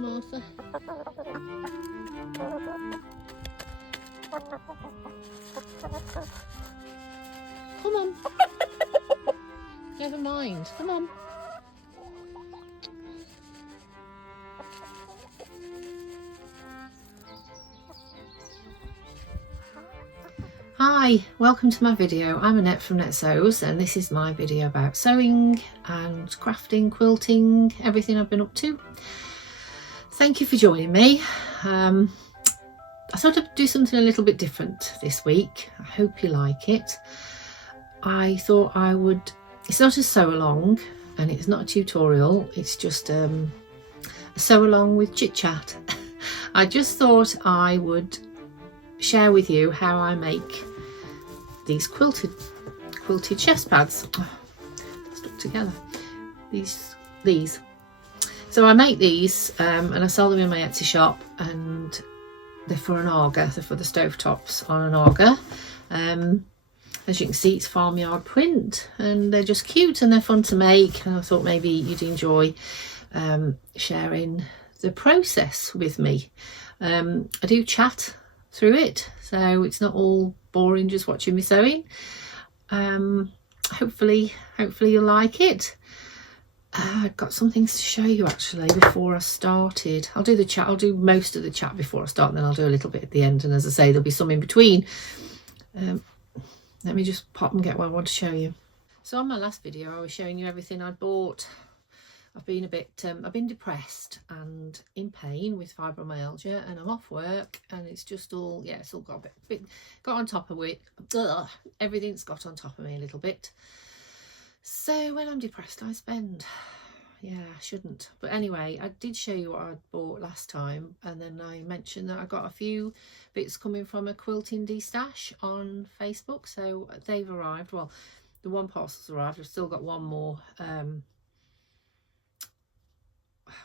Martha. Come on. Never mind. Come on. Hi, welcome to my video. I'm Annette from Net Sews, and this is my video about sewing and crafting, quilting, everything I've been up to. Thank you for joining me. I thought I'd do something a little bit different this week. I hope you like it. I thought I would, it's not a sew along and it's not a tutorial, it's just a sew along with chit chat. I just thought I would share with you how I make these quilted chest pads. Oh, stuck together. These. So I make these and I sell them in my Etsy shop, and they're for an auger. They're for the stovetops on an auger. As you can see, it's farmyard print, and they're just cute and they're fun to make. And I thought maybe you'd enjoy sharing the process with me. I do chat through it, so it's not all boring just watching me sewing. Hopefully you'll like it. I've got some things to show you actually before I started. I'll do the chat, I'll do most of the chat before I start, and then I'll do a little bit at the end, and as I say, there'll be some in between. Let me just pop and get what I want to show you. So on my last video I was showing you everything I'd bought. I've been a bit, I've been depressed and in pain with fibromyalgia, and I'm off work, and it's just all, yeah, it's all got a bit got on top of it. Ugh, everything's got on top of me a little bit. So when I'm depressed I spend. Yeah, I shouldn't. But anyway, I did show you what I bought last time, and then I mentioned that I got a few bits coming from a quilting de-stash on Facebook. So they've arrived. Well, the one parcel's arrived. I've still got one more.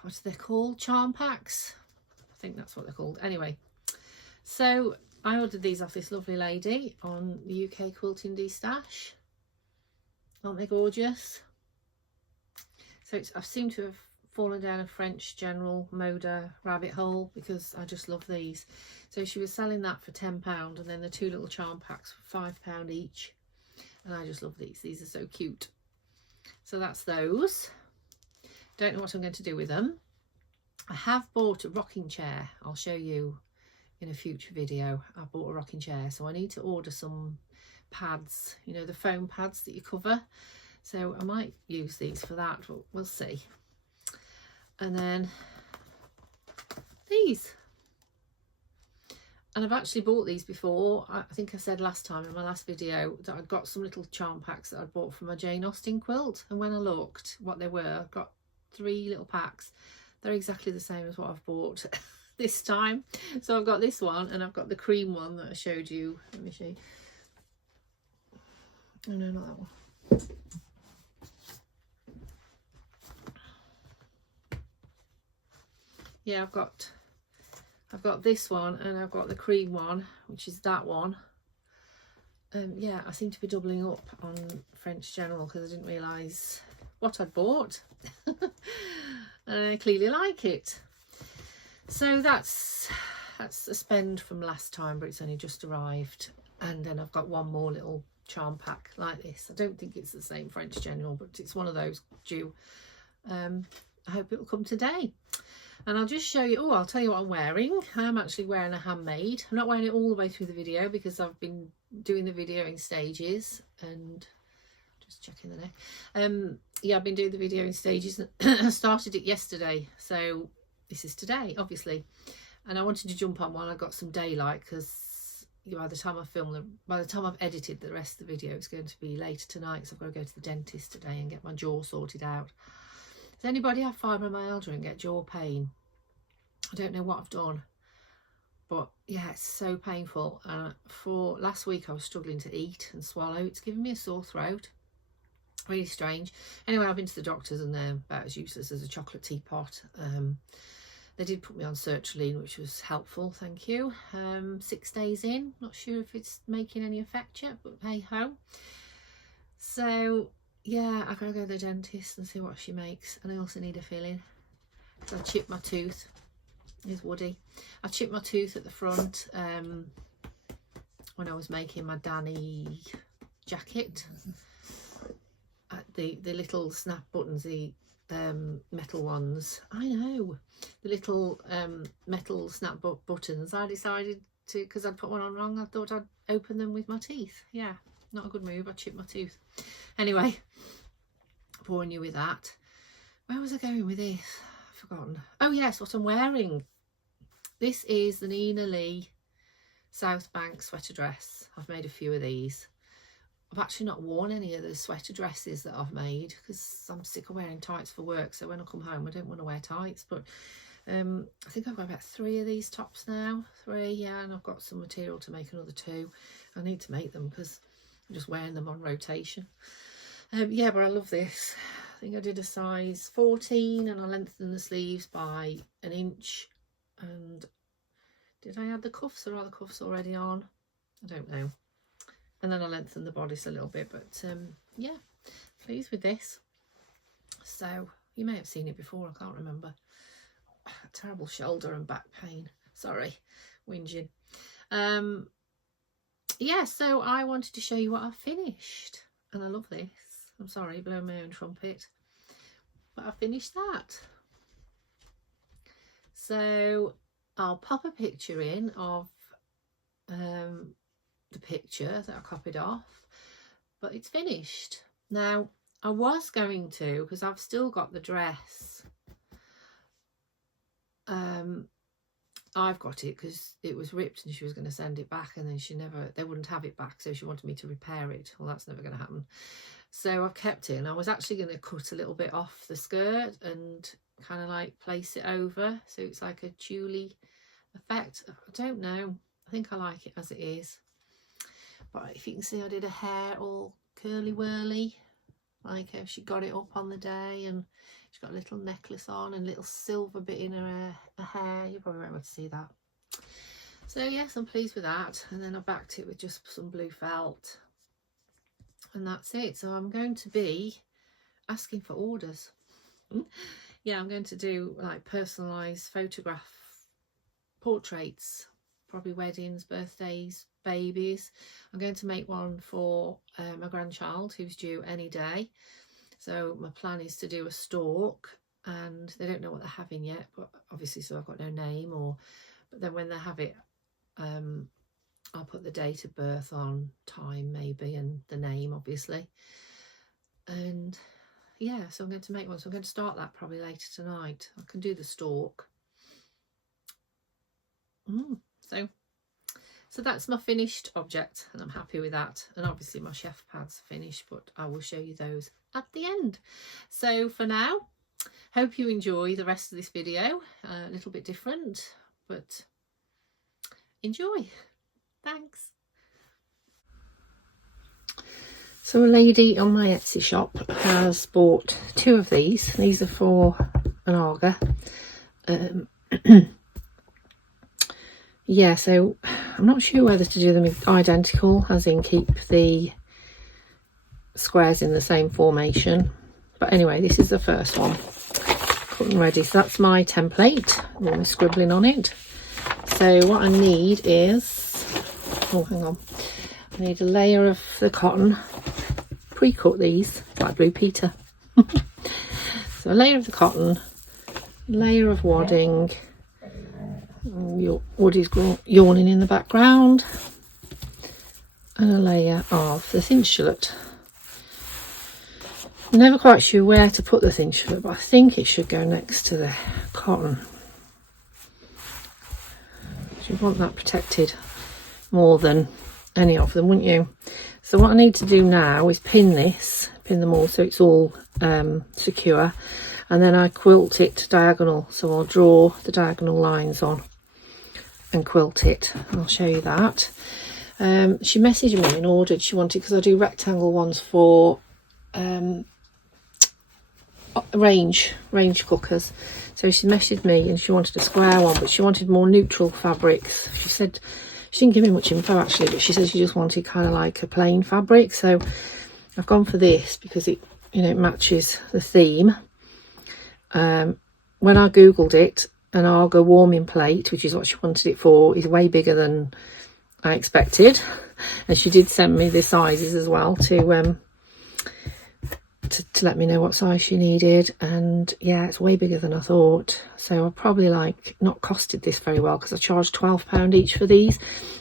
What are they called? Charm packs? I think that's what they're called. Anyway, so I ordered these off this lovely lady on the UK Quilting de-stash. Aren't they gorgeous? So I seem to have fallen down a French General Moda rabbit hole because I just love these. So she was selling that for £10, and then the two little charm packs for £5 each. And I just love these. These are so cute. So that's those. Don't know what I'm going to do with them. I have bought a rocking chair. I'll show you in a future video. I bought a rocking chair, so I need to order some pads, you know, the foam pads that you cover. So I might use these for that, but we'll see. And then these. And I've actually bought these before. I think I said last time in my last video that I'd got some little charm packs that I'd bought from my Jane Austen quilt. And when I looked what they were, I've got 3 little packs. They're exactly the same as what I've bought this time. So I've got this one, and I've got the cream one that I showed you. Let me show you. Oh no, not that one. Yeah, I've got this one, and I've got the cream one, which is that one. Yeah, I seem to be doubling up on French General because I didn't realise what I'd bought. And I clearly like it. So that's a spend from last time, but it's only just arrived. And then I've got one more little charm pack like this. I don't think it's the same French General, but it's one of those due. I hope it will come today. And I'll just show you, I'll tell you what I'm wearing. I'm actually wearing a Handmade. I'm not wearing it all the way through the video because I've been doing the video in stages, and just checking the neck. Yeah, I've been doing the video in stages. I started it yesterday, so this is today, obviously. And I wanted to jump on while I got some daylight, because by the time I've edited the rest of the video, it's going to be later tonight, so I've got to go to the dentist today and get my jaw sorted out. Does anybody have fibromyalgia and get jaw pain? I don't know what I've done, but yeah, it's so painful. For last week I was struggling to eat and swallow. It's giving me a sore throat. Really strange. Anyway, I've been to the doctors, and they're about as useless as a chocolate teapot. They did put me on sertraline, which was helpful, thank you. 6 days in, not sure if it's making any effect yet, but hey ho. So yeah, I gotta go to the dentist and see what she makes. And I also need a filling. So I chipped my tooth He's woody. I chipped my tooth at the front when I was making my Danny jacket. The little snap buttons, the metal ones. I know, the little metal snap buttons. I decided to, because I'd put one on wrong, I thought I'd open them with my teeth. Yeah, not a good move. I chipped my tooth. Anyway, boring you with that. Where was I going with this? I've forgotten. Oh yes, what I'm wearing. This is the Nina Lee South Bank sweater dress. I've made a few of these. I've actually not worn any of the sweater dresses that I've made because I'm sick of wearing tights for work. So when I come home, I don't want to wear tights. But I think I've got about 3 of these tops now. 3, yeah, and I've got some material to make another 2. I need to make them because I'm just wearing them on rotation. Yeah, but I love this. I think I did a size 14 and I lengthened the sleeves by 1 inch. And did I add the cuffs, or are the cuffs already on? I don't know. And then I lengthened the bodice a little bit, but yeah, pleased with this. So you may have seen it before, I can't remember. Terrible shoulder and back pain, sorry, whinging. Yeah, so I wanted to show you what I've finished, and I love this. I'm sorry, blowing my own trumpet, but I finished that. So I'll pop a picture in of the picture that I copied off, but it's finished. Now I was going to, because I've still got the dress, I've got it because it was ripped and she was going to send it back, and then they wouldn't have it back, so she wanted me to repair it. Well, that's never going to happen, so I've kept it, and I was actually going to cut a little bit off the skirt and kind of like place it over so it's like a tulle effect. I don't know, I think I like it as it is. But if you can see, I did a hair all curly whirly, like how she got it up on the day, and she's got a little necklace on and a little silver bit in her hair. You probably won't be able to see that. So yes, I'm pleased with that. And then I backed it with just some blue felt, and that's it. So I'm going to be asking for orders. Yeah, I'm going to do like personalised photograph portraits, probably weddings, birthdays, babies. I'm going to make one for my grandchild who's due any day. So my plan is to do a stalk, and they don't know what they're having yet, but obviously, so I've got no name, but then when they have it, I'll put the date of birth on, time maybe, and the name obviously. And yeah, so I'm going to make one. So I'm going to start that probably later tonight. I can do the stalk. So that's my finished object, and I'm happy with that. And obviously my chef pad's finished, but I will show you those at the end. So for now, hope you enjoy the rest of this video. A little bit different, but enjoy. Thanks. So a lady on my Etsy shop has bought 2 of these. These are for an auger. Yeah, so I'm not sure whether to do them identical, as in keep the squares in the same formation. But anyway, this is the first one. Cut and ready. So that's my template. I'm scribbling on it. So what I need is, oh, hang on. I need a layer of the cotton. Pre-cut these, like Blue Peter. So a layer of the cotton, layer of wadding. Woody's yawning in the background, and a layer of the thin shallot. I'm never quite sure where to put the thin shallot, but I think it should go next to the cotton. You want that protected more than any of them, wouldn't you? So what I need to do now is pin them all so it's all secure, and then I quilt it diagonal. So I'll draw the diagonal lines on and quilt it, and I'll show you that. She messaged me and ordered, she wanted, because I do rectangle ones for range cookers, so she messaged me and she wanted a square one, but she wanted more neutral fabrics. She said, she didn't give me much info actually, but she said she just wanted kind of like a plain fabric. So I've gone for this because it, you know, it matches the theme. When I googled it, an Arga warming plate, which is what she wanted it for, is way bigger than I expected. And she did send me the sizes as well to let me know what size she needed. And yeah, it's way bigger than I thought. So I probably like not costed this very well, because I charged £12 each for these.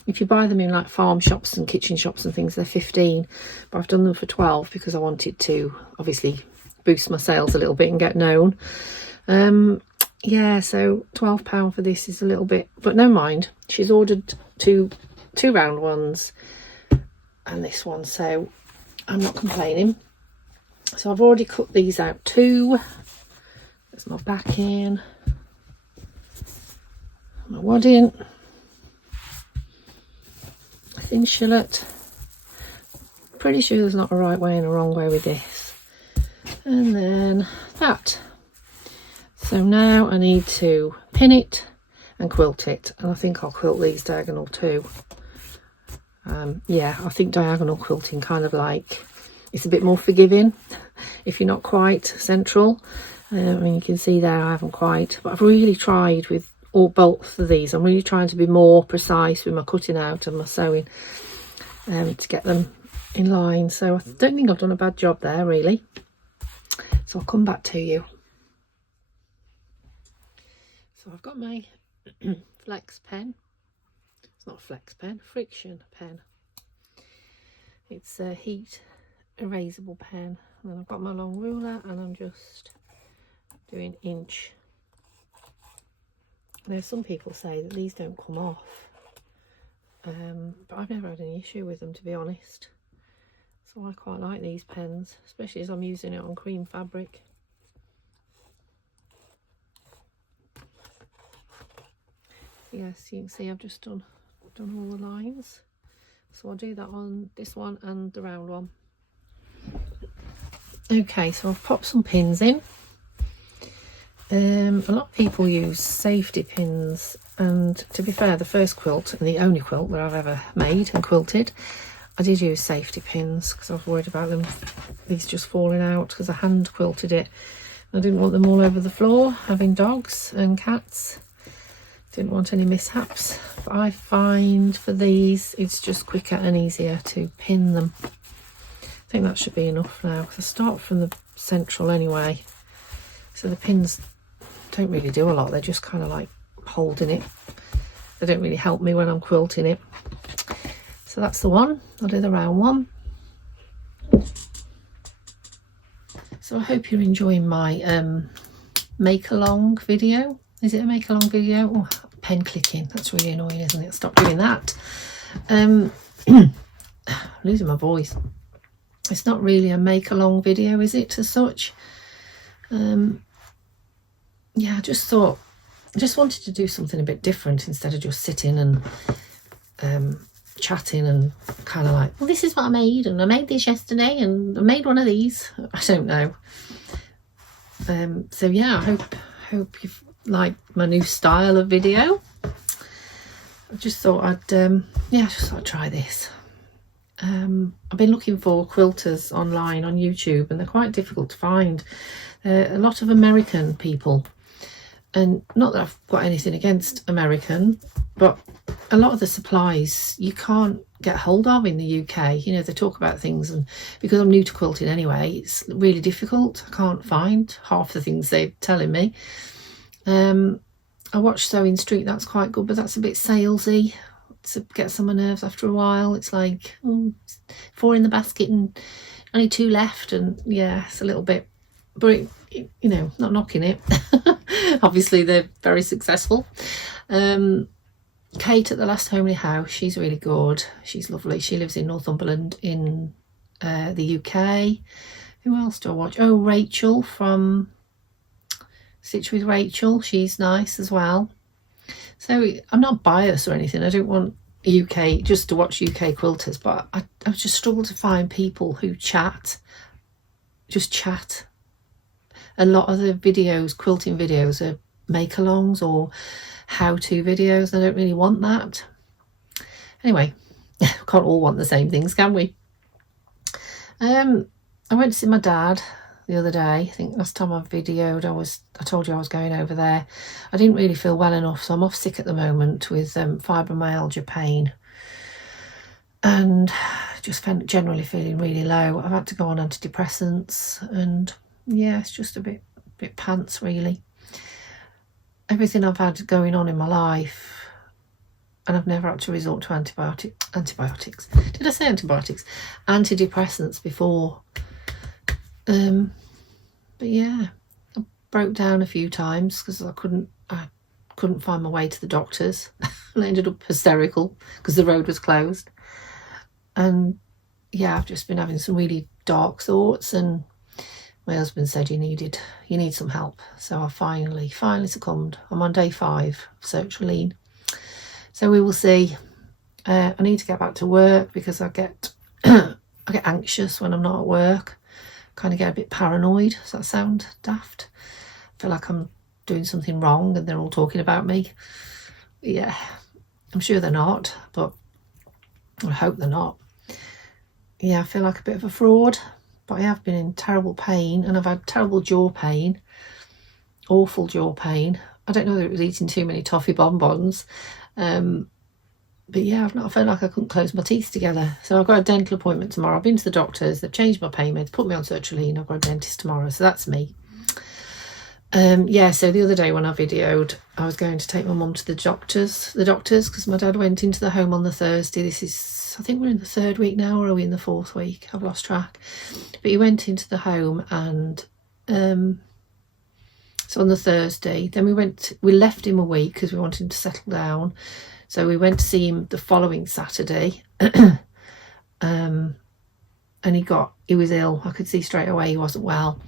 If you buy them in like farm shops and kitchen shops and things, they're 15, but I've done them for 12 because I wanted to obviously boost my sales a little bit and get known. Yeah, so £12 for this is a little bit, but never mind. She's ordered two round ones and this one, so I'm not complaining. So I've already cut these out too. There's my backing, my wadding, thin shillet. Pretty sure there's not a right way and a wrong way with this. And then that. So now I need to pin it and quilt it, and I think I'll quilt these diagonal too. Yeah, I think diagonal quilting kind of like, it's a bit more forgiving if you're not quite central. I mean, you can see there I haven't quite, but I've really tried with both of these. I'm really trying to be more precise with my cutting out and my sewing to get them in line. So I don't think I've done a bad job there really. So I'll come back to you. So I've got my flex pen. It's not a flex pen, friction pen. It's a heat erasable pen. And then I've got my long ruler and I'm just doing inch. Now some people say that these don't come off, but I've never had any issue with them, to be honest. So I quite like these pens, especially as I'm using it on cream fabric. Yes, you can see I've just done all the lines. So I'll do that on this one and the round one. Okay, so I've popped some pins in. A lot of people use safety pins, and to be fair, the first quilt and the only quilt that I've ever made and quilted, I did use safety pins because I was worried about these just falling out, because I hand quilted it. I didn't want them all over the floor, having dogs and cats. Didn't want any mishaps. But I find for these it's just quicker and easier to pin them. I think that should be enough now, because I start from the central anyway, so the pins don't really do a lot. They're just kind of like holding it. They don't really help me when I'm quilting it. So that's the one. I'll do the round one. So I hope you're enjoying my make along video. Is it a make along video? Oh, pen clicking, that's really annoying, isn't it? Stop doing that. Losing my voice. It's not really a make along video, is it, as such? Yeah, I just wanted to do something a bit different instead of just sitting and chatting and kind of like, well, this is what I made, and I made this yesterday, and I made one of these. I don't know. So yeah, I hope you've liked my new style of video. I just thought I'd try this. I've been looking for quilters online on YouTube, and they're quite difficult to find. A lot of American people, and not that I've got anything against American, but a lot of the supplies you can't get hold of in the UK. You know, they talk about things, and because I'm new to quilting anyway, it's really difficult. I can't find half the things they're telling me. I watched Sewing Street, that's quite good, but that's a bit salesy. It gets on my nerves after a while. It's like, oh, 4 in the basket and only 2 left, and yeah, it's a little bit, but you know, not knocking it. Obviously they're very successful. Kate at the Last Homely House, she's really good, she's lovely. She lives in Northumberland in the UK. Who else do I watch? Oh, Rachel from Stitch with Rachel, she's nice as well. So I'm not biased or anything. I don't want UK just to watch UK quilters, but I just struggle to find people who just chat. A lot of the videos, quilting videos, are make-alongs or how-to videos. I don't really want that. Anyway, can't all want the same things, can we? I went to see my dad the other day. I think last time I videoed, I told you I was going over there. I didn't really feel well enough, so I'm off sick at the moment with fibromyalgia pain, and just generally feeling really low. I've had to go on antidepressants, and yeah, it's just a bit pants really. Everything I've had going on in my life, and I've never had to resort to antibiotics. Did I say antibiotics? Antidepressants before. But yeah, I broke down a few times because I couldn't find my way to the doctors, and I ended up hysterical because the road was closed. And yeah, I've just been having some really dark thoughts, and my husband said you need some help. So I finally succumbed. I'm on day 5 of sertraline. So we will see. I need to get back to work because I get anxious when I'm not at work. Kind of get a bit paranoid. Does that sound daft? I feel like I'm doing something wrong and they're all talking about me. Yeah, I'm sure they're not, but I hope they're not. Yeah, I feel like a bit of a fraud, but I have been in terrible pain, and I've had terrible jaw pain, awful jaw pain. I don't know whether it was eating too many toffee bonbons, but yeah, I felt like I couldn't close my teeth together. So I've got a dental appointment tomorrow. I've been to the doctors, they've changed my pain meds, put me on sertraline. I've got a dentist tomorrow, so that's me. Yeah, so the other day when I videoed, I was going to take my mum to the doctors because my dad went into the home on the Thursday. This is, I think we're in the 3rd week now, or are we in the 4th week? I've lost track. But he went into the home, and so on the Thursday, then we left him a week because we wanted him to settle down. So we went to see him the following Saturday. And he was ill. I could see straight away he wasn't well.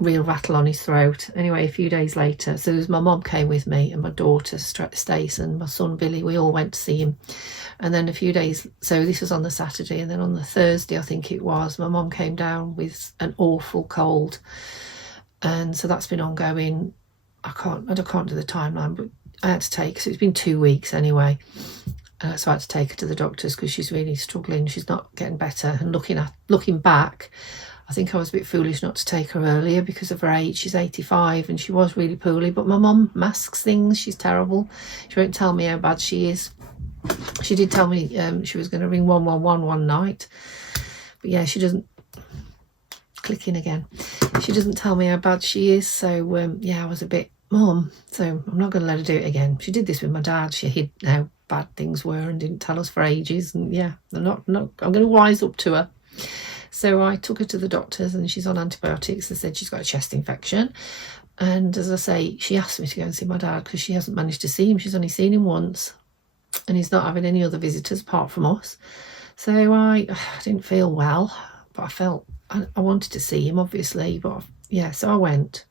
Real rattle on his throat. Anyway, a few days later, so my mum came with me, and my daughter Stace and my son Billy, we all went to see him. And then a few days, so this was on the Saturday, and then on the Thursday, I think it was, my mum came down with an awful cold, and so that's been ongoing. I can't do the timeline, but I had to take, so it's been 2 weeks anyway. So I had to take her to the doctors because she's really struggling. She's not getting better. And looking back, I think I was a bit foolish not to take her earlier because of her age. She's 85 and she was really poorly. But my mum masks things. She's terrible. She won't tell me how bad she is. She did tell me she was going to ring 111 one night. But yeah, she doesn't. Clicking again. She doesn't tell me how bad she is. So yeah, I was a bit, Mum, so I'm not going to let her do it again. She did this with my dad. She hid how bad things were and didn't tell us for ages. And yeah, I'm going to wise up to her. So I took her to the doctors, and she's on antibiotics. They said she's got a chest infection. And as I say, she asked me to go and see my dad because she hasn't managed to see him. She's only seen him once, and he's not having any other visitors apart from us. So I didn't feel well, but I felt I wanted to see him, obviously. But yeah, so I went.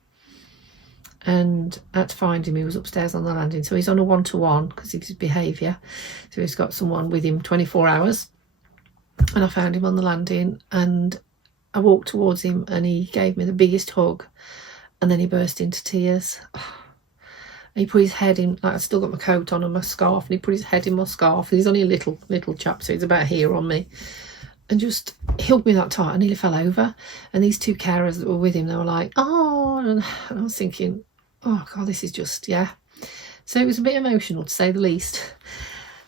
And I had to find him. He was upstairs on the landing. So he's on a 1-to-1 because of his behaviour. So he's got someone with him 24 hours. And I found him on the landing, and I walked towards him, and he gave me the biggest hug, and then he burst into tears. And he put his head in, like, I still got my coat on and my scarf, and he put his head in my scarf. He's only a little chap, so he's about here on me. And just hugged me that tight. I nearly fell over. And these 2 carers that were with him, they were like, oh, and I was thinking, oh God, this is just, yeah. So it was a bit emotional, to say the least.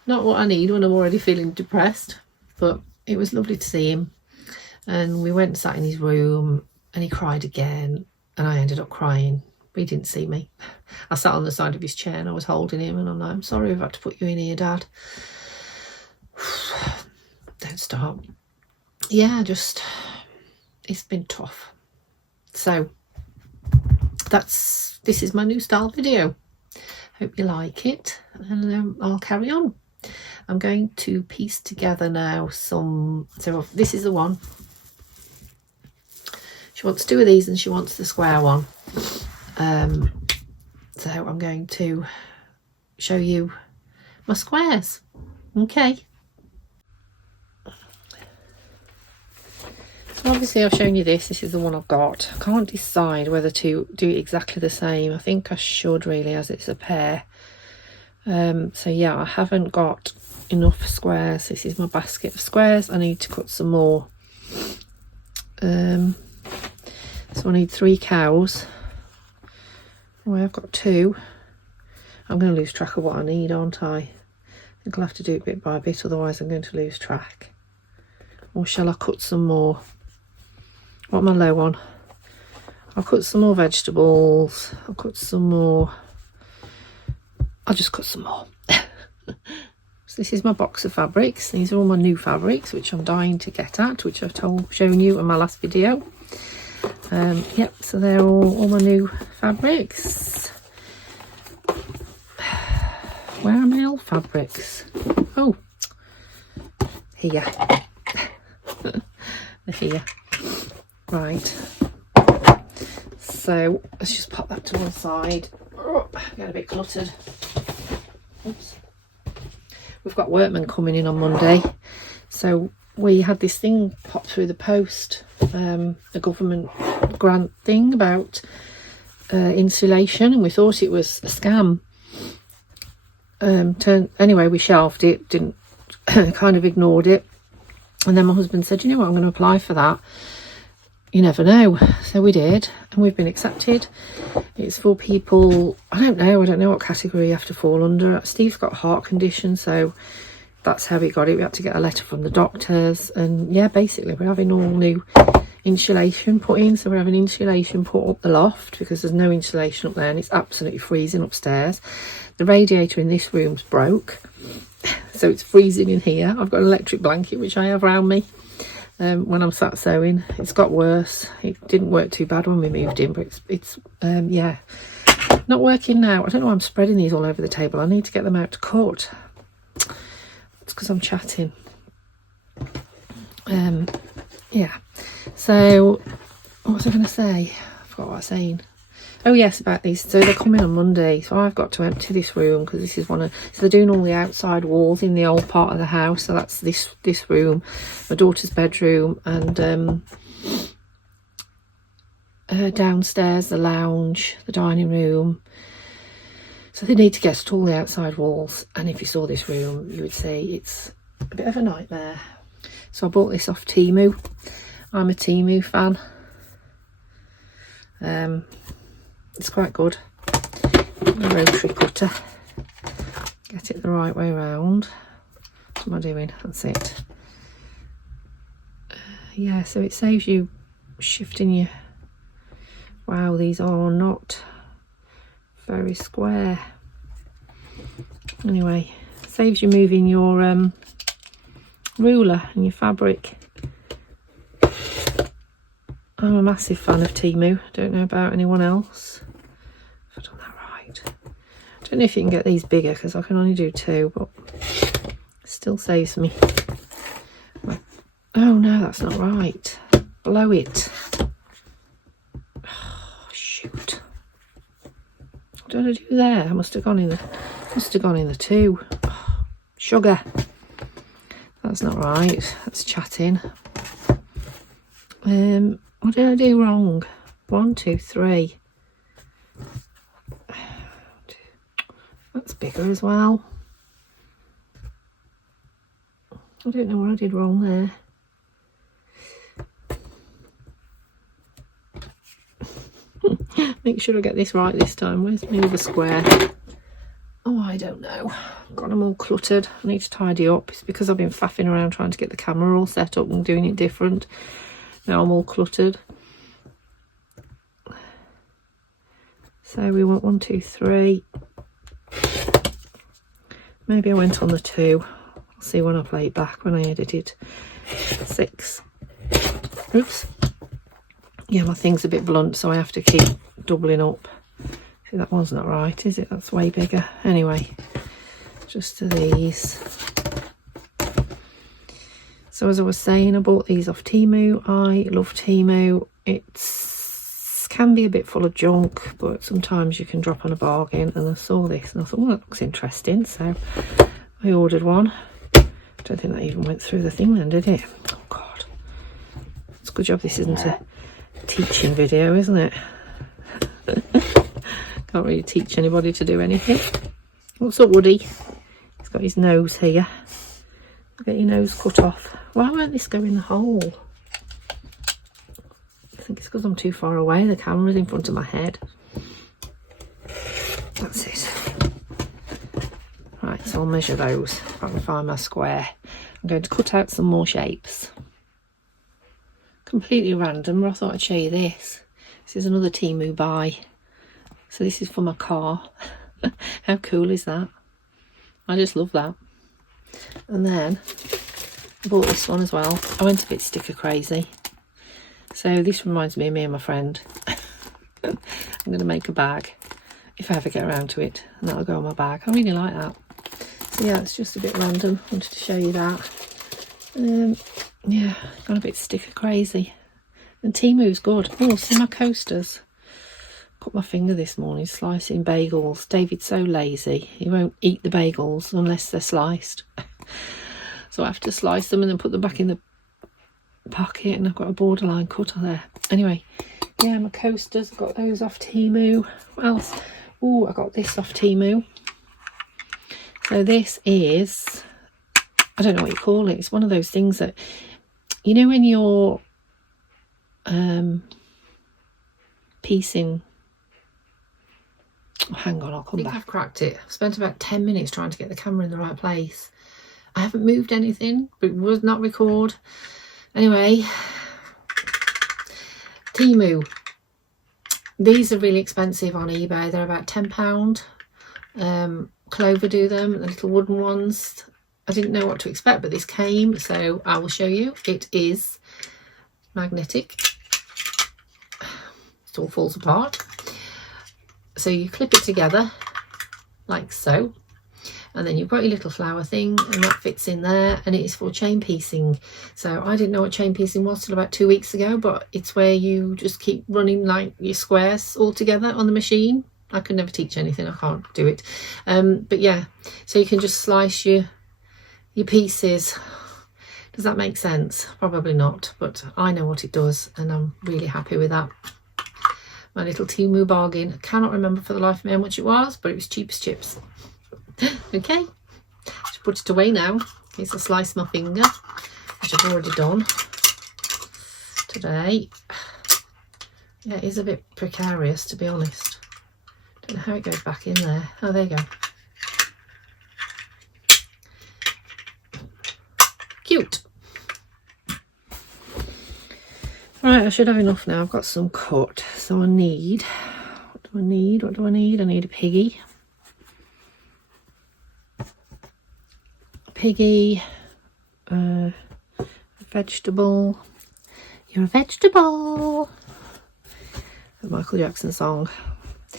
Not what I need when I'm already feeling depressed, but it was lovely to see him. And we went and sat in his room, and he cried again, and I ended up crying. But he didn't see me. I sat on the side of his chair and I was holding him, and I'm like, I'm sorry I've had to put you in here, Dad. Don't start. Yeah, just, it's been tough. So this is my new style video. Hope you like it, and I'll carry on. I'm going to piece together now so this is the one. She wants 2 of these, and she wants the square one. So I'm going to show you my squares. Okay. So obviously I've shown you this is the one I've got. I can't decide whether to do exactly the same. I think I should really, as it's a pair. So yeah, I haven't got enough squares. This is my basket of squares. I need to cut some more. So I need 3 cows. Oh, I've got 2. I'm going to lose track of what I need, aren't I? I think I'll have to do it bit by bit, otherwise I'm going to lose track. Or shall I cut some more? What am I low on? I'll cut some more vegetables. I'll cut some more. I'll just cut some more. So this is my box of fabrics. These are all my new fabrics, which I'm dying to get at, which I've shown you in my last video. Yep, so they're all my new fabrics. Where are my old fabrics? Oh, here. They're here. Right. So let's just pop that to one side. Oh, get a bit cluttered. Oops. We've got workmen coming in on Monday. So we had this thing pop through the post, a government grant thing about insulation, and we thought it was a scam. Anyway, we shelved it, didn't kind of ignored it, and then my husband said, you know what, I'm going to apply for that. You never know. So we did, and we've been accepted. It's for people, I don't know what category you have to fall under. Steve's got a heart condition, so that's how we got it. We had to get a letter from the doctors, and yeah, basically we're having all new insulation put in. So we're having insulation put up the loft because there's no insulation up there, and it's absolutely freezing upstairs. The radiator in this room's broke, so it's freezing in here. I've got an electric blanket which I have around me when I'm sat sewing. It's got worse. It didn't work too bad when we moved in, but it's yeah, not working now. I don't know why I'm spreading these all over the table. I need to get them out to cut. It's because I'm chatting. Yeah, so what was I going to say? I forgot what I was saying. Oh yes, about these. So they're coming on Monday, so I've got to empty this room because this is one of, so they're doing all the outside walls in the old part of the house. So that's this room, my daughter's bedroom, and downstairs the lounge, the dining room. So they need to get to all the outside walls, and if you saw this room you would say it's a bit of a nightmare. So I bought this off Temu. I'm a Temu fan. It's quite good. A rotary cutter. Get it the right way around. What am I doing? That's it. Yeah, so it saves you shifting your... Wow, these are not very square. Anyway, saves you moving your ruler and your fabric. I'm a massive fan of Temu. Don't know about anyone else. Have I done that right? I don't know if you can get these bigger because I can only do 2, but it still saves me. Oh no, that's not right. Blow it. Oh, shoot. What did I do there? I must have gone in the 2. Oh, sugar. That's not right. That's chatting. What did I do wrong? 1, 2, 3. That's bigger as well. I don't know what I did wrong there. Make sure I get this right this time. Where's my other square? Oh, I don't know. Got them all cluttered. I need to tidy up. It's because I've been faffing around trying to get the camera all set up and doing it different. Now I'm all cluttered. So we want 1, 2, 3. Maybe I went on the 2. I'll see when I play it back when I edit it. 6. Oops. Yeah, my thing's a bit blunt, so I have to keep doubling up. See, that one's not right, is it? That's way bigger. Anyway, just to these. So as I was saying, I bought these off Temu. I love Temu. It can be a bit full of junk, but sometimes you can drop on a bargain. And I saw this and I thought, well, that looks interesting. So I ordered one. I don't think that even went through the thing then, did it? Oh God. It's a good job this isn't a teaching video, isn't it? Can't really teach anybody to do anything. What's up, Woody? He's got his nose here. Get your nose cut off. Why won't this go in the hole? think it's because I'm too far away. The camera's in front of my head. That's it. Right, so I'll measure those if I can find my square. I'm going to cut out some more shapes. Completely random, but I thought I'd show you this. This is another Temu buy. So this is for my car. How cool is that? I just love that. And then I bought this one as well. I went a bit sticker crazy. So this reminds me of me and my friend. I'm going to make a bag if I ever get around to it, and that'll go on my bag. I really like that. So yeah, it's just a bit random. I wanted to show you that. Yeah, gone a bit sticker crazy. And Temu's good. Oh, see my coasters. Cut my finger this morning slicing bagels. David's so lazy. He won't eat the bagels unless they're sliced. So I have to slice them and then put them back in the pocket, and I've got a borderline cutter there. Anyway, yeah, my coasters, got those off Temu. What else? Oh, I got this off Temu. So this is, I don't know what you call it. It's one of those things that, you know, when you're piecing. Oh, hang on, I'll come back. I've cracked it. I've spent about 10 minutes trying to get the camera in the right place. I haven't moved anything, but it would not record. Anyway, Temu. These are really expensive on eBay. They're about £10. Clover do them, the little wooden ones. I didn't know what to expect, but this came, so I will show you. It is magnetic. It all falls apart. So you clip it together like so, and then you've got your little flower thing, and that fits in there, and it is for chain piecing. So I didn't know what chain piecing was till about 2 weeks ago, but it's where you just keep running like your squares all together on the machine. I could never teach anything, I can't do it. But yeah, so you can just slice your pieces. Does that make sense? Probably not, but I know what it does, and I'm really happy with that. My little Temu bargain. I cannot remember for the life of me how much it was, but it was cheap as chips. Okay, just put it away now. Here's a slice my finger, which I've already done today. Yeah, it is a bit precarious, to be honest. Don't know how it goes back in there. Oh, there you go. Cute. Right, I should have enough now. I've got some cut. So I need, what do I need? I need a piggy. A vegetable. You're a vegetable. The Michael Jackson song. I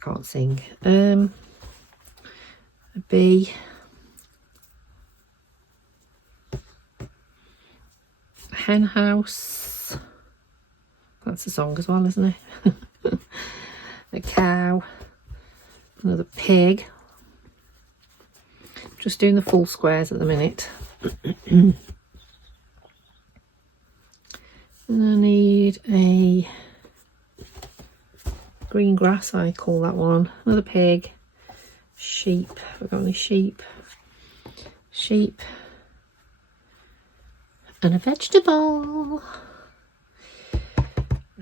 can't sing. A bee. A hen house. That's a song as well, isn't it? A cow. Another pig. Just doing the full squares at the minute. And I need a green grass, I call that one. Another pig. Sheep. Have I got any sheep? Sheep. And a vegetable.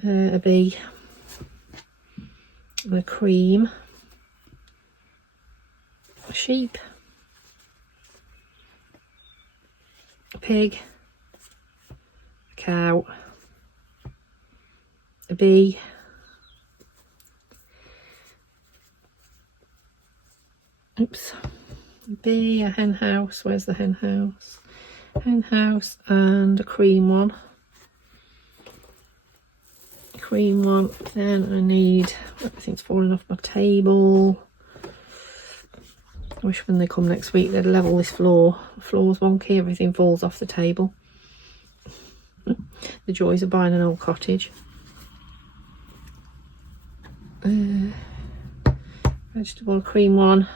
A bee. And a cream. A sheep. A pig. A cow. A bee. Oops. A bee, a hen house. Where's the hen house? Hen house and a cream one. Cream one. Then I need, everything's falling off my table. I wish when they come next week they'd level this floor. The floor's wonky, everything falls off the table. The joys of buying an old cottage. Vegetable cream one.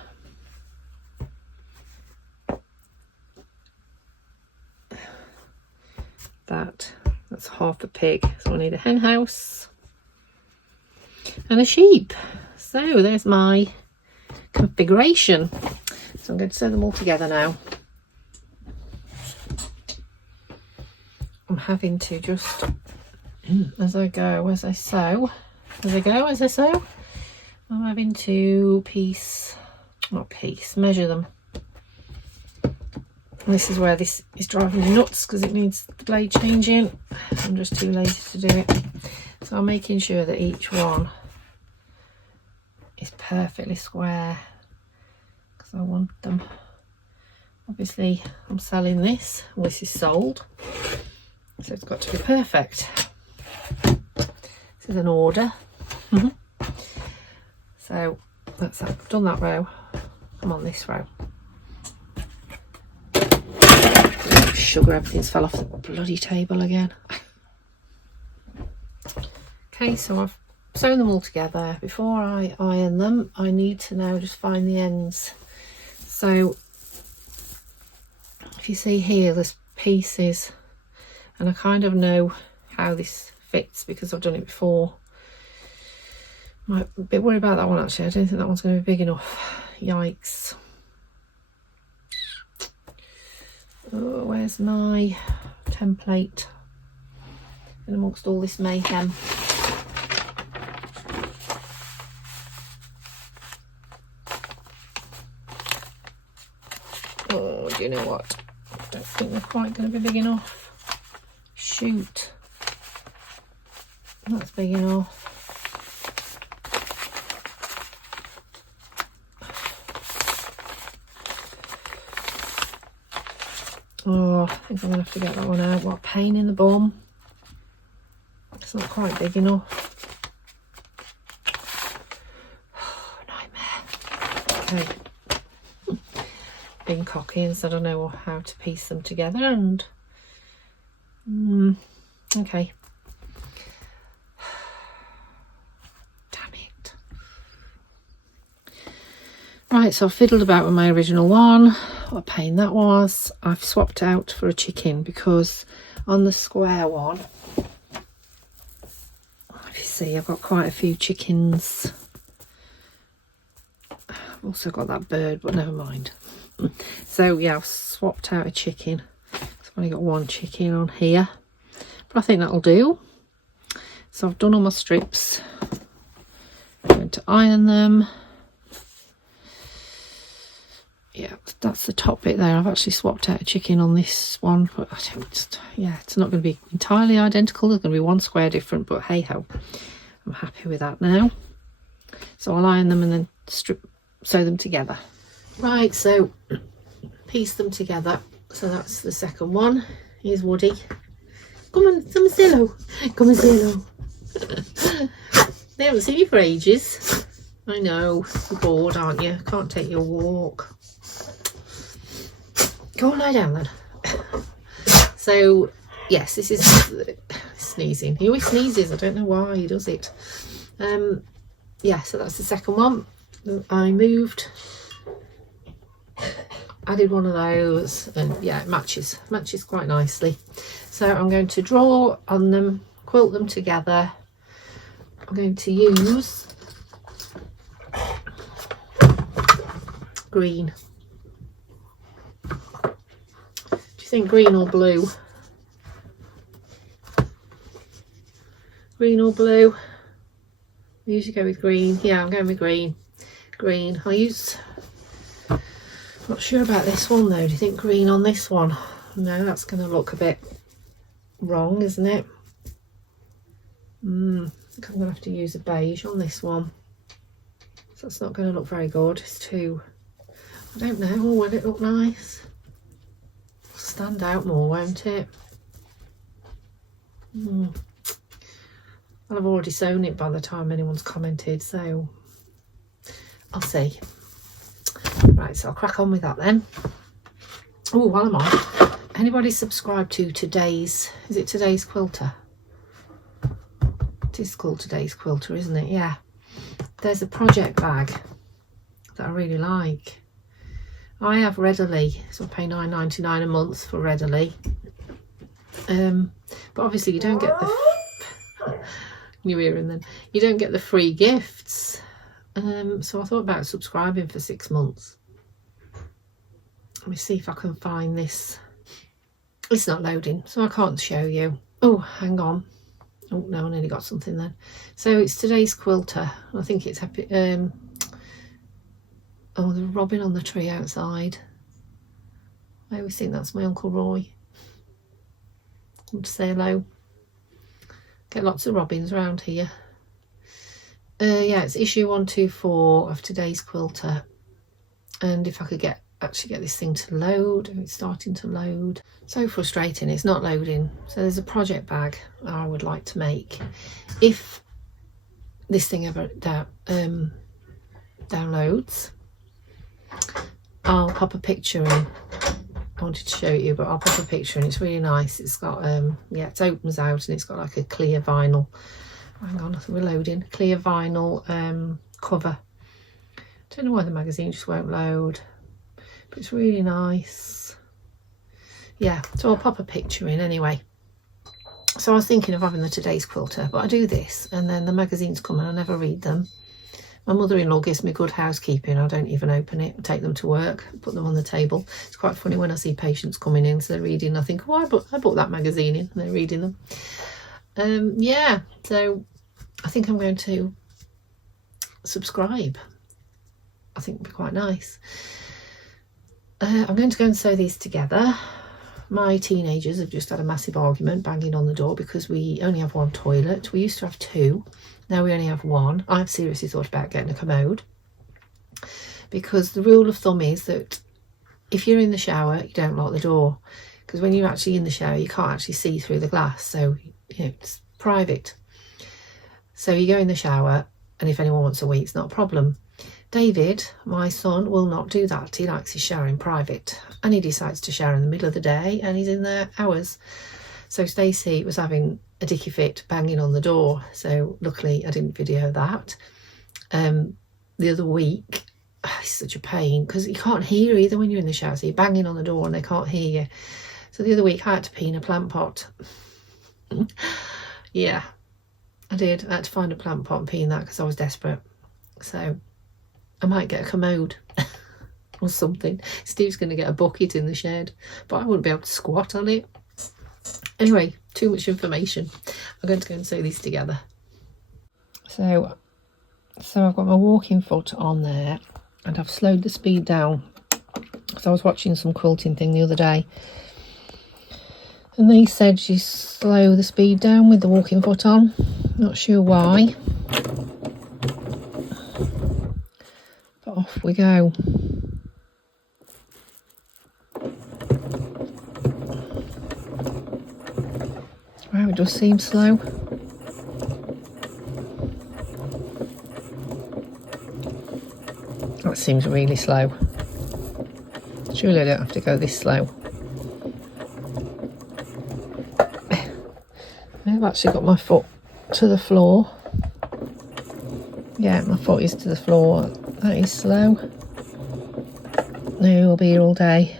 That's half a pig, so I need a hen house and a sheep. So there's my configuration. So I'm going to sew them all together now. I'm having to just as I go, as I sew, I'm having to measure them. And this is where this is driving me nuts because it needs the blade changing. I'm just too lazy to do it. So I'm making sure that each one is perfectly square because I want them. Obviously I'm selling this, this is sold, so it's got to be perfect. This is an order. So that's that. I've done that row. I'm on this row. Sugar, everything's fell off the bloody table again. Okay, so I've sewn them all together. Before I iron them, I need to now just find the ends. So if you see here, there's pieces, and I kind of know how this fits because I've done it before. Might be a bit worried about that one actually. I don't think that one's going to be big enough. Yikes. Oh, where's my template? And amongst all this mayhem. Oh, do you know what? I don't think they're quite going to be big enough. Shoot. That's big enough. Oh, I think I'm going to have to get that one out. What a pain in the bum. It's not quite big enough. Oh, nightmare. Okay. Being cocky and so I don't know how to piece them together and... okay. Damn it. Right, so I fiddled about with my original one. What a pain that was. I've swapped out for a chicken because on the square one, if you see, I've got quite a few chickens. I've also got that bird, but never mind. So yeah, I've swapped out a chicken. So I've only got one chicken on here, but I think that'll do. So I've done all my strips. I'm going to iron them. Yeah, that's the top bit there. I've actually swapped out a chicken on this one, but I don't, yeah, it's not going to be entirely identical. There's going to be one square different, but hey ho, I'm happy with that now. So I'll iron them and then sew them together. Right, so piece them together. So that's the second one. Here's Woody. Come and say hello. Come and say hello. They haven't seen you for ages. I know, you're bored, aren't you? Can't take your walk. Go and lie down then. So yes, this is sneezing. He always sneezes. I don't know why he does it. Yeah, so that's the second one. I moved, added one of those, and yeah, it matches quite nicely. So I'm going to draw on them, quilt them together. I'm going to use green. Do you think green or blue? Green or blue? I usually go with green. Yeah, I'm going with green. Green. I'll use... Not sure about this one though. Do you think green on this one? No, that's going to look a bit wrong, isn't it? I think I'm going to have to use a beige on this one. So that's not going to look very good. It's too... I don't know. Oh, will it look nice? It'll stand out more, won't it? Well, I've already sewn it by the time anyone's commented, so I'll see. Right, so I'll crack on with that then. Oh, while I'm on, anybody subscribe to today's, is it today's quilter? It is called today's quilter, isn't it? Yeah. There's a project bag that I really like. I have Readily, so I pay £9.99 a month for Readily. But obviously you don't get the new hearing then. You don't get the free gifts. So I thought about subscribing for 6 months. Let me see if I can find this. It's not loading, so I can't show you. Oh, hang on. Oh no, I nearly got something then. So it's today's quilter. I think it's happy. Oh, there's a robin on the tree outside. I always think that's my Uncle Roy. I want to say hello. Get lots of robins around here. Yeah, it's issue 124 of today's quilter. And if I could actually get this thing to load, it's starting to load. So frustrating, it's not loading. So there's a project bag I would like to make. If this thing ever downloads, I'll pop a picture in. I wanted to show you, but I'll pop a picture and it's really nice. It's got yeah, it opens out and it's got like a clear vinyl, hang on, we're loading, clear vinyl cover. Don't know why the magazine just won't load, but it's really nice. Yeah, so I'll pop a picture in anyway. So I was thinking of having the today's quilter, but I do this and then the magazines come and I never read them. My mother-in-law gives me good housekeeping. I don't even open it. I take them to work, put them on the table. It's quite funny when I see patients coming in, so they're reading. I think, oh, I bought that magazine in, and they're reading them. Yeah, so I think I'm going to subscribe. I think it'd be quite nice. I'm going to go and sew these together. My teenagers have just had a massive argument, banging on the door, because we only have one toilet. We used to have two. Now we only have one. I've seriously thought about getting a commode, because the rule of thumb is that if you're in the shower, you don't lock the door, because when you're actually in the shower, you can't actually see through the glass. So, you know, it's private. So you go in the shower, and if anyone wants a wee, it's not a problem. David, my son, will not do that. He likes his shower in private, and he decides to shower in the middle of the day, and he's in there hours. So Stacey was having a dicky fit banging on the door, so luckily I didn't video that. The other week, it's such a pain because you can't hear either when you're in the shower, so you're banging on the door and they can't hear you. So the other week I had to pee in a plant pot. Yeah, I did. I had to find a plant pot and pee in that because I was desperate. So I might get a commode or something. Steve's going to get a bucket in the shed, but I wouldn't be able to squat on it. Anyway, too much information. I'm going to go and sew these together. So I've got my walking foot on there, and I've slowed the speed down. So I was watching some quilting thing the other day, and they said you slow the speed down with the walking foot on. Not sure why. But off we go. Wow, it does seem slow. That seems really slow. Surely I don't have to go this slow. I've actually got my foot to the floor. Yeah, my foot is to the floor. That is slow. No, I'll be here all day.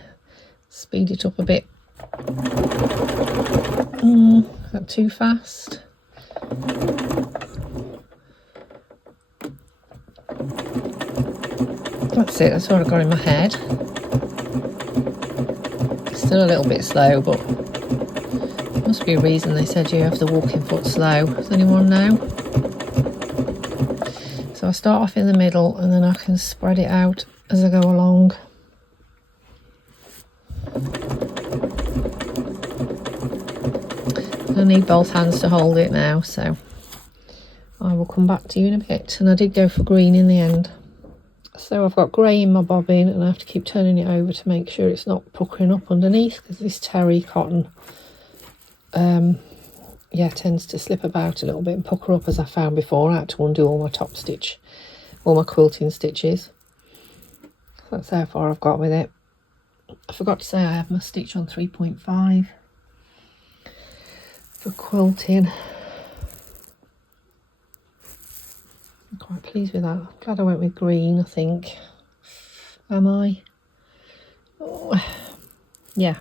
Speed it up a bit. Is that too fast? That's it, that's what I've got in my head. Still a little bit slow, but must be a reason they said you have the walking foot slow. Does anyone know? So I start off in the middle and then I can spread it out as I go along. I need both hands to hold it now, so I will come back to you in a bit. And I did go for green in the end. So I've got grey in my bobbin and I have to keep turning it over to make sure it's not puckering up underneath, because this terry cotton yeah, tends to slip about a little bit and pucker up, as I found before. I had to undo all my top stitch, all my quilting stitches. So that's how far I've got with it. I forgot to say I have my stitch on 3.5 for quilting. I'm quite pleased with that. I'm glad I went with green, I think. Am I? Oh, yeah.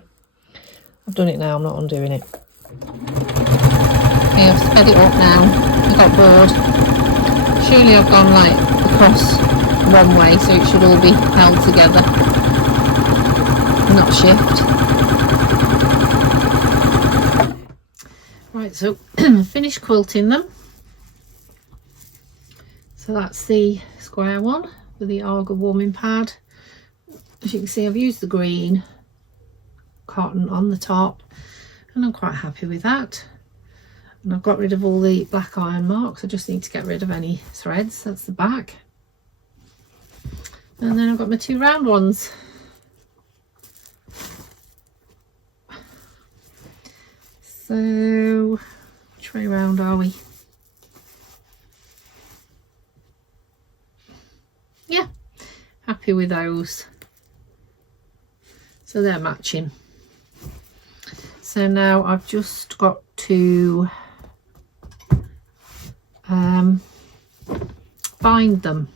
I've done it now, I'm not undoing it. Okay, I've sped it up now. I got bored. Surely I've gone like across one way, so it should all be held together, not shift. Right, so I finished quilting them. So that's the square one with the Arga warming pad. As you can see, I've used the green cotton on the top and I'm quite happy with that. And I've got rid of all the black iron marks. I just need to get rid of any threads. That's the back. And then I've got my 2 round ones. So which way round are we? Yeah, happy with those. So they're matching. So now I've just got to bind them.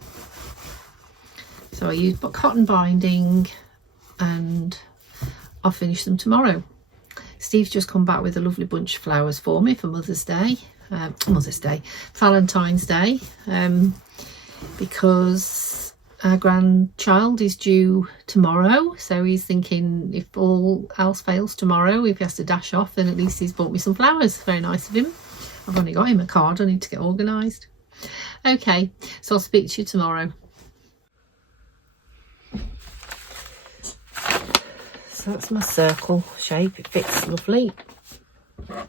So I use cotton binding and I'll finish them tomorrow. Steve's just come back with a lovely bunch of flowers for me for Valentine's Day, because our grandchild is due tomorrow, so he's thinking if all else fails tomorrow, if he has to dash off, then at least he's bought me some flowers. Very nice of him. I've only got him a card. I need to get organised. Okay, so I'll speak to you tomorrow. So that's my circle shape. It fits lovely. I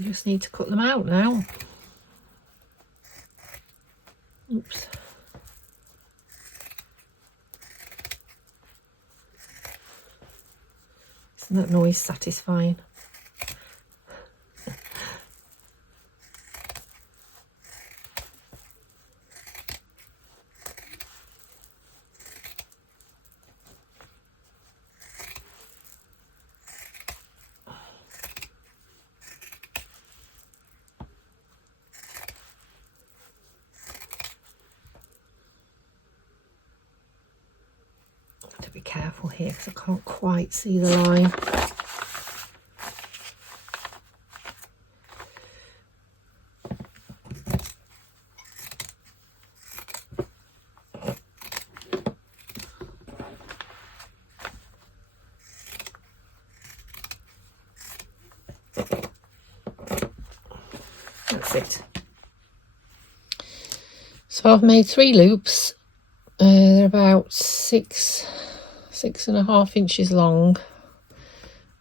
just need to cut them out now. Oops. Isn't that noise satisfying? Be careful here because I can't quite see the line. That's it. So I've made 3 loops. They're about 6.5 inches long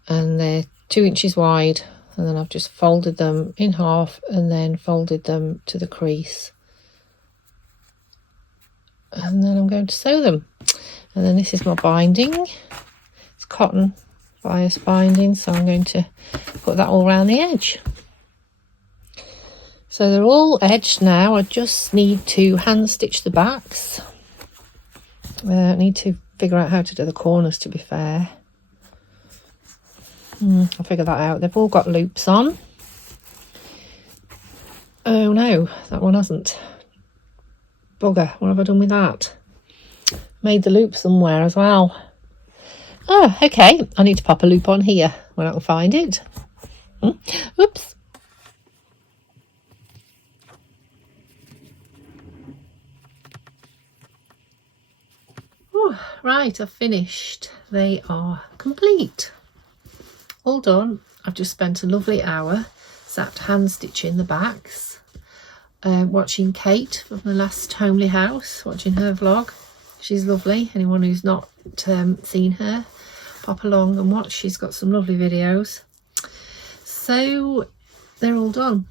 and they're 2 inches wide, and then I've just folded them in half and then folded them to the crease, and then I'm going to sew them. And then this is my binding. It's cotton bias binding, so I'm going to put that all around the edge. So they're all edged now. I just need to hand stitch the backs. I need to figure out how to do the corners, to be fair. I'll figure that out. They've all got loops on. Oh no, that one hasn't. Bugger, what have I done with that? Made the loop somewhere as well. Oh, okay. I need to pop a loop on here when I can find it. Oops. Right, I've finished. They are complete. All done. I've just spent a lovely hour sat hand stitching the backs, watching Kate from the last homely house, watching her vlog. She's lovely. Anyone who's not seen her, pop along and watch. She's got some lovely videos. So they're all done.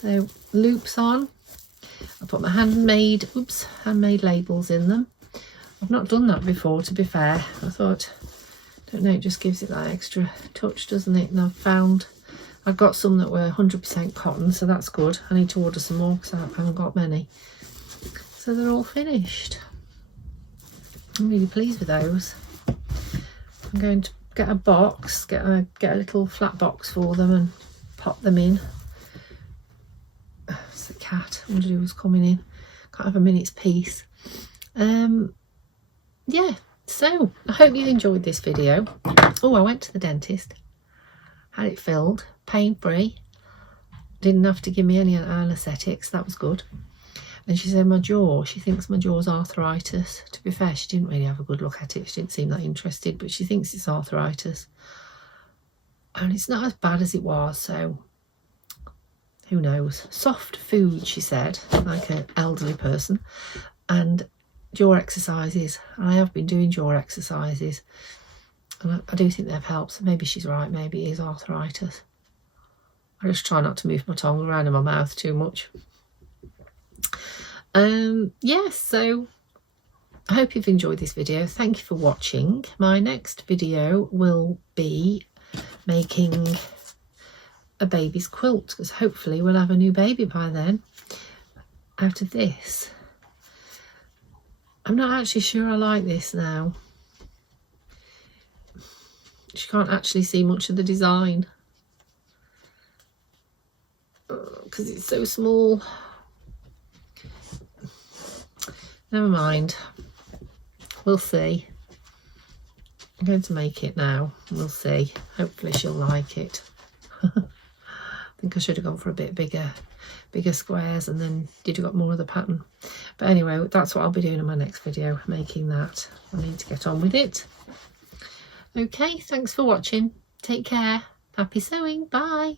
So loops on. I put my handmade labels in them. I've not done that before, to be fair. I thought, don't know, it just gives it that extra touch, doesn't it? And I've got some that were 100% cotton, so that's good. I need to order some more because I haven't got many. So they're all finished. I'm really pleased with those. I'm going to get a box, get a little flat box for them and pop them in. Oh, it's the cat. I wondered who was coming in. Can't have a minute's peace. Yeah, so I hope you enjoyed this video. Oh, I went to the dentist, had it filled, pain free, didn't have to give me any anaesthetics. That was good. And she said my jaw, she thinks my jaw's arthritis. To be fair, she didn't really have a good look at it. She didn't seem that interested, but she thinks it's arthritis. and it's not as bad as it was, so who knows. Soft food, she said, like an elderly person, and jaw exercises. I have been doing jaw exercises, and I do think they've helped. So maybe she's right, maybe it is arthritis. I just try not to move my tongue around in my mouth too much. Yes, so I hope you've enjoyed this video. Thank you for watching. My next video will be making a baby's quilt, because hopefully we'll have a new baby by then out of this. I'm not actually sure I like this now. You can't actually see much of the design because it's so small. Never mind, we'll see. I'm going to make it now, we'll see. Hopefully she'll like it. I think I should have gone for a bit bigger squares, and then did have got more of the pattern. But anyway, that's what I'll be doing in my next video, making that. I need to get on with it. Okay, thanks for watching. Take care. Happy sewing. Bye.